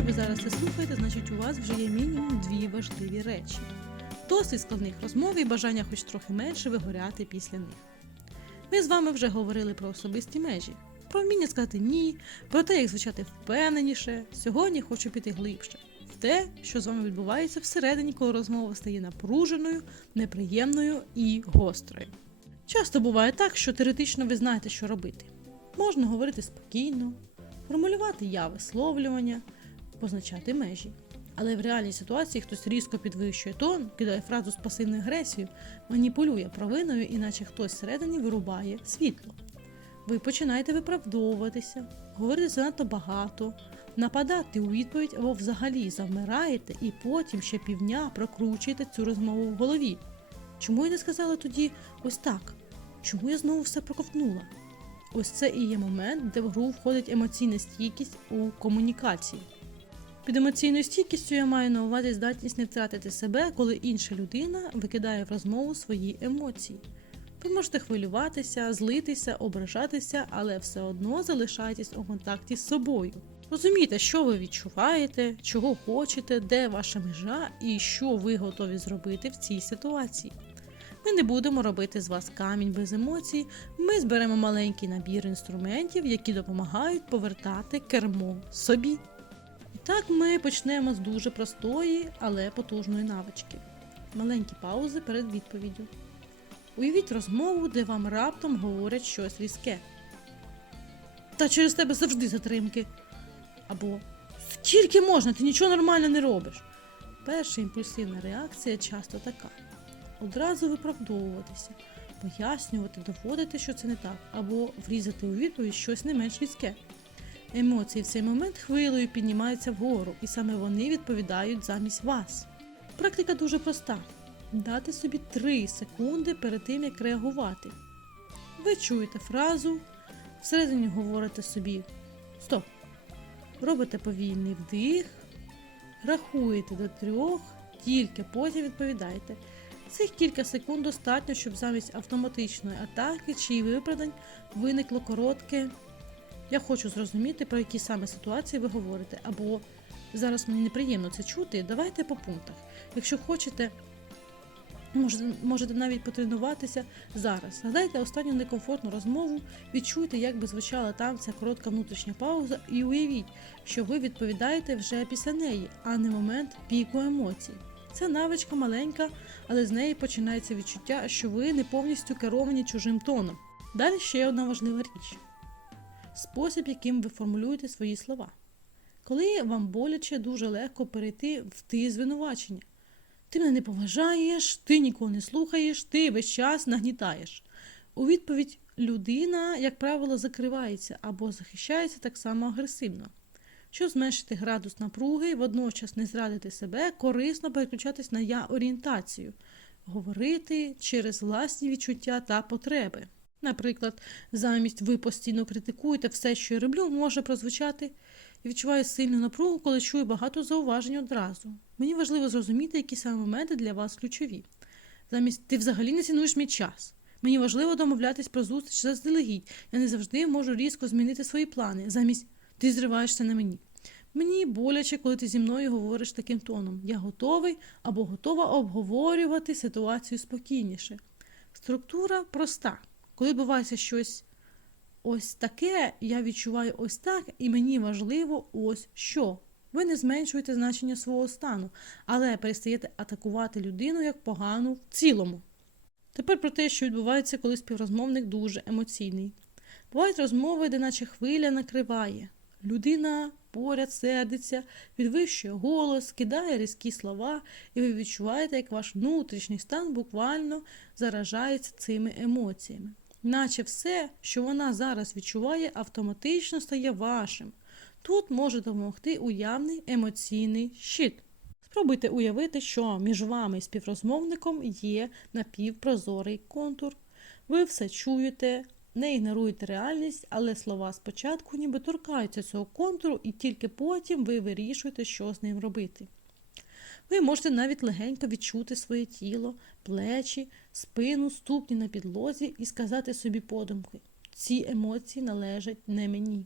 Якщо ви зараз це слухаєте, значить у вас вже є мінімум дві важливі речі: досвід складних розмов і бажання хоч трохи менше вигоряти після них. Ми з вами вже говорили про особисті межі, про вміння сказати ні, про те, як звучати впевненіше. Сьогодні хочу піти глибше в те, що з вами відбувається всередині, коли розмова стає напруженою, неприємною і гострою. Часто буває так, що теоретично ви знаєте, що робити. Можна говорити спокійно, формулювати я висловлювання, позначати межі. Але в реальній ситуації хтось різко підвищує тон, кидає фразу з пасивною агресією, маніпулює провиною, іначе хтось всередині вирубає світло. Ви починаєте виправдовуватися, говорити занадто багато, нападати у відповідь або взагалі завмираєте і потім ще півдня прокручуєте цю розмову в голові. Чому я не сказала тоді ось так? Чому я знову все проковтнула? Ось це і є момент, де в гру входить емоційна стійкість у комунікації. Під емоційною стійкістю я маю на увазі здатність не втратити себе, коли інша людина викидає в розмову свої емоції. Ви можете хвилюватися, злитися, ображатися, але все одно залишаєтесь у контакті з собою. Розумійте, що ви відчуваєте, чого хочете, де ваша межа і що ви готові зробити в цій ситуації. Ми не будемо робити з вас камінь без емоцій. Ми зберемо маленький набір інструментів, які допомагають повертати кермо собі. Так ми почнемо з дуже простої, але потужної навички. Маленькі паузи перед відповіддю. Уявіть розмову, де вам раптом говорять щось різке. Та через тебе завжди затримки. Або скільки можна, ти нічого нормально не робиш. Перша імпульсивна реакція часто така: одразу виправдовуватися, пояснювати, доводити, що це не так, або врізати у відповідь щось не менш різке. Емоції в цей момент хвилею піднімаються вгору, і саме вони відповідають замість вас. Практика дуже проста: дати собі 3 секунди перед тим, як реагувати. Ви чуєте фразу, всередині говорите собі Стоп! Робите повільний вдих, рахуєте до трьох, тільки потім відповідаєте. Цих кілька секунд достатньо, щоб замість автоматичної атаки чи виправдань виникло коротке. Я хочу зрозуміти, про які саме ситуації ви говорите, або зараз мені неприємно це чути. Давайте по пунктах. Якщо хочете, можете, навіть потренуватися зараз. Згадайте останню некомфортну розмову, відчуйте, як би звучала там ця коротка внутрішня пауза, і уявіть, що ви відповідаєте вже після неї, а не момент піку емоцій. Це навичка маленька, але з неї починається відчуття, що ви не повністю керовані чужим тоном. Далі ще одна важлива річ спосіб, яким ви формулюєте свої слова. Коли вам боляче, дуже легко перейти в ти звинувачення. Ти мене не поважаєш, ти нікого не слухаєш, ти весь час нагнітаєш. У відповідь людина, як правило, закривається або захищається так само агресивно. Щоб зменшити градус напруги, водночас не зрадити себе, корисно переключатись на я орієнтацію, говорити через власні відчуття та потреби. Наприклад, замість ви постійно критикуєте все, що я роблю, може прозвучати і відчуваю сильну напругу, коли чую багато зауважень одразу. Мені важливо зрозуміти, які саме моменти для вас ключові. Замість ти взагалі не цінуєш мій час. Мені важливо домовлятись про зустріч заздалегідь. Я не завжди можу різко змінити свої плани. Замість ти зриваєшся на мені. Мені боляче, коли ти зі мною говориш таким тоном. Я готовий або готова обговорювати ситуацію спокійніше. Структура проста. Коли відбувається щось ось таке, я відчуваю ось так, і мені важливо ось що. Ви не зменшуєте значення свого стану, але перестаєте атакувати людину як погану в цілому. Тепер про те, що відбувається, коли співрозмовник дуже емоційний. Бувають розмови, де наче хвиля накриває. Людина поряд сердиться, підвищує голос, кидає різкі слова, і ви відчуваєте, як ваш внутрішній стан буквально заражається цими емоціями. Наче все, що вона зараз відчуває, автоматично стає вашим. Тут може допомогти уявний емоційний щит. Спробуйте уявити, що між вами і співрозмовником є напівпрозорий контур. Ви все чуєте, не ігноруєте реальність, але слова спочатку ніби торкаються цього контуру, і тільки потім ви вирішуєте, що з ним робити. Ви можете навіть легенько відчути своє тіло, плечі, спину, ступні на підлозі і сказати собі подумки: ці емоції належать не мені.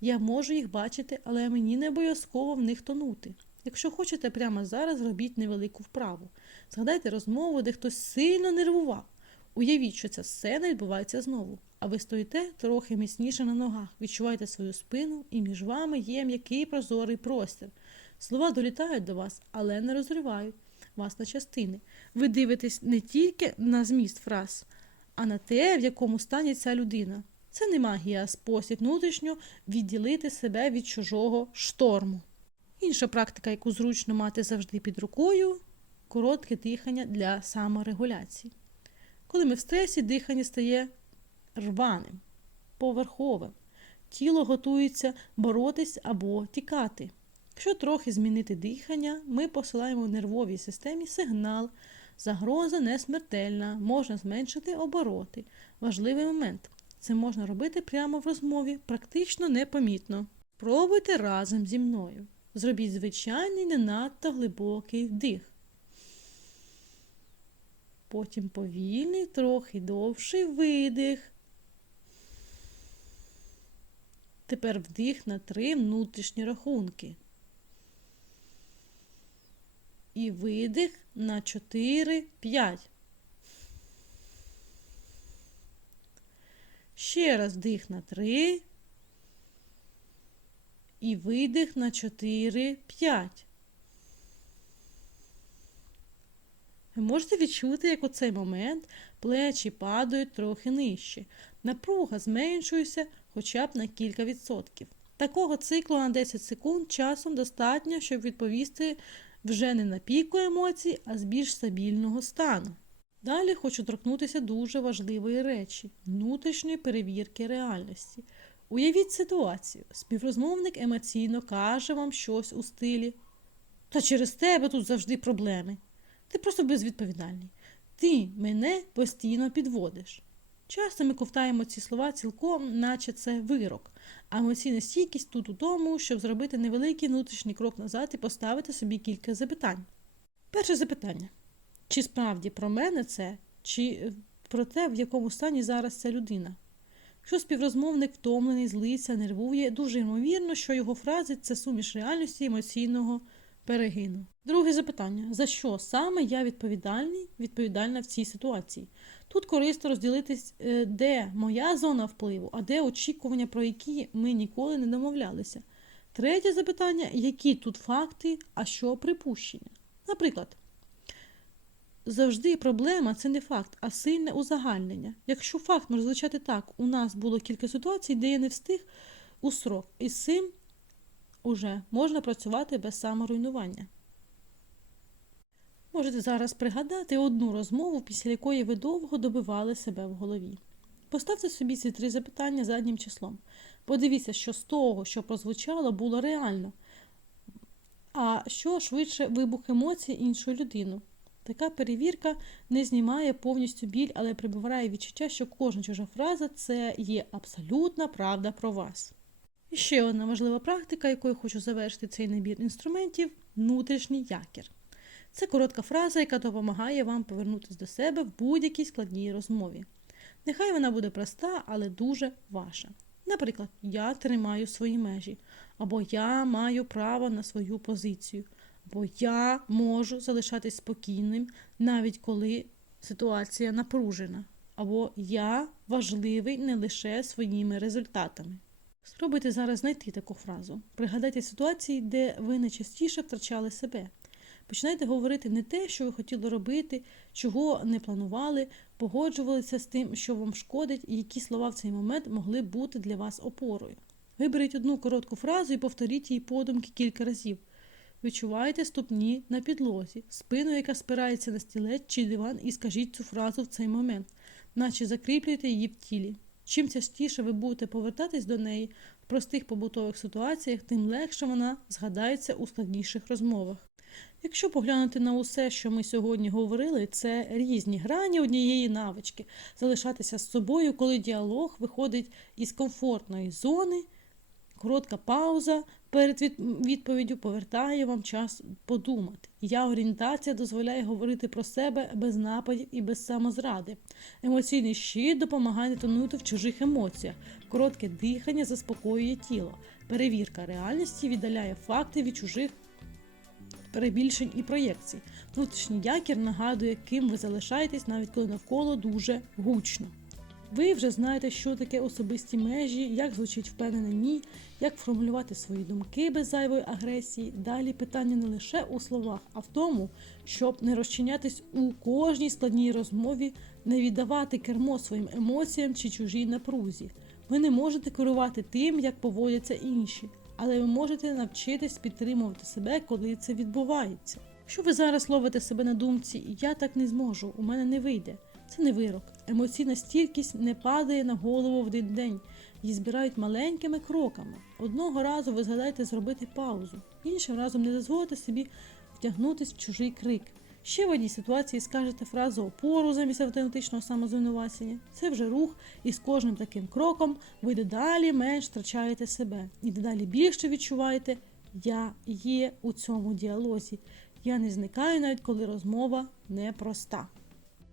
Я можу їх бачити, але мені не обов'язково в них тонути. Якщо хочете прямо зараз, робіть невелику вправу. Згадайте розмову, де хтось сильно нервував. Уявіть, що ця сцена відбувається знову, а ви стоїте трохи міцніше на ногах, відчуваєте свою спину, і між вами є м'який прозорий простір. Слова долітають до вас, але не розривають вас на частини. Ви дивитесь не тільки на зміст фраз, а на те, в якому стані ця людина. Це не магія, а спосіб внутрішньо відділити себе від чужого шторму. Інша практика, яку зручно мати завжди під рукою коротке дихання для саморегуляції. Коли ми в стресі, дихання стає рваним, поверховим. Тіло готується боротись або тікати. Якщо трохи змінити дихання, ми посилаємо в нервовій системі сигнал. Загроза не смертельна, можна зменшити обороти. Важливий момент. Це можна робити прямо в розмові, практично непомітно. Пробуйте разом зі мною. Зробіть звичайний, не надто глибокий вдих. Потім повільний, трохи довший видих. Тепер вдих на три внутрішні рахунки. І видих на 4, 5. Ще раз вдих на 3. І видих на 4, 5. Ви можете відчути, як у цей момент плечі падають трохи нижче. Напруга зменшується хоча б на кілька відсотків. Такого циклу на 10 секунд часом достатньо, щоб відповісти вже не на піку емоцій, а з більш стабільного стану. Далі хочу торкнутися дуже важливої речі внутрішньої перевірки реальності. Уявіть ситуацію. Співрозмовник емоційно каже вам щось у стилі. Та через тебе тут завжди проблеми. Ти просто безвідповідальний. Ти мене постійно підводиш. Часто ми ковтаємо ці слова цілком, наче це вирок, а емоційна стійкість тут у тому, щоб зробити невеликий внутрішній крок назад і поставити собі кілька запитань. Перше запитання: чи справді про мене це, чи про те, в якому стані зараз ця людина? Якщо співрозмовник втомлений, злиться, нервує, дуже ймовірно, що його фрази це суміш реальності емоційного перегину. Друге запитання: за що саме я відповідальний, відповідальна в цій ситуації? Тут корисно розділитись, е, де моя зона впливу, а де очікування, про які ми ніколи не домовлялися. Третє запитання: які тут факти, а що припущення? Наприклад, завжди проблема це не факт, а сильне узагальнення. Якщо факт може звучати так, у нас було кілька ситуацій, де я не встиг у срок, і з цим уже можна працювати без саморуйнування. Можете зараз пригадати одну розмову, після якої ви довго добивали себе в голові. Поставте собі ці три запитання заднім числом. Подивіться, що з того, що прозвучало, було реально, а що швидше вибух емоцій іншої людини. Така перевірка не знімає повністю біль, але прибирає відчуття, що кожна чужа фраза це є абсолютна правда про вас. І ще одна важлива практика, якою хочу завершити цей набір інструментів внутрішній якір. Це коротка фраза, яка допомагає вам повернутися до себе в будь-якій складній розмові. Нехай вона буде проста, але дуже ваша. Наприклад, я тримаю свої межі, або я маю право на свою позицію, або я можу залишатись спокійним, навіть коли ситуація напружена, або я важливий не лише своїми результатами. Спробуйте зараз знайти таку фразу. Пригадайте ситуації, де ви найчастіше втрачали себе. Починайте говорити не те, що ви хотіли робити, чого не планували, погоджувалися з тим, що вам шкодить, і які слова в цей момент могли бути для вас опорою. Виберіть одну коротку фразу і повторіть її подумки кілька разів. Відчуваєте ступні на підлозі, спину, яка спирається на стілець чи диван, і скажіть цю фразу в цей момент, наче закріплюйте її в тілі. Чим частіше ви будете повертатись до неї в простих побутових ситуаціях, тим легше вона згадається у складніших розмовах. Якщо поглянути на усе, що ми сьогодні говорили, це різні грані однієї навички, залишатися з собою, коли діалог виходить із комфортної зони, коротка пауза Перед відповіддю повертаю вам час подумати. Я орієнтація дозволяє говорити про себе без нападів і без самозради. Емоційний щит допомагає не тонути в чужих емоціях. Коротке дихання заспокоює тіло. Перевірка реальності віддаляє факти від чужих перебільшень і проєкцій. Внутрішній якір нагадує, ким ви залишаєтесь, навіть коли навколо дуже гучно. Ви вже знаєте, що таке особисті межі, як звучить впевнене ні, як формулювати свої думки без зайвої агресії. Далі питання не лише у словах, а в тому, щоб не розчинятись у кожній складній розмові, не віддавати кермо своїм емоціям чи чужій напрузі. Ви не можете керувати тим, як поводяться інші, але ви можете навчитись підтримувати себе, коли це відбувається. Якщо ви зараз ловите себе на думці, я так не зможу, у мене не вийде. Це не вирок. Емоційна стійкість не падає на голову в один день. Її збирають маленькими кроками. Одного разу ви згадаєте зробити паузу, іншим разом не дозволите собі втягнутись в чужий крик. Ще в одній ситуації скажете фразу опору замість автоматичного самозвинувачення. Це вже рух, і з кожним таким кроком ви дедалі менш втрачаєте себе і дедалі більше відчуваєте я є у цьому діалозі. Я не зникаю навіть коли розмова непроста.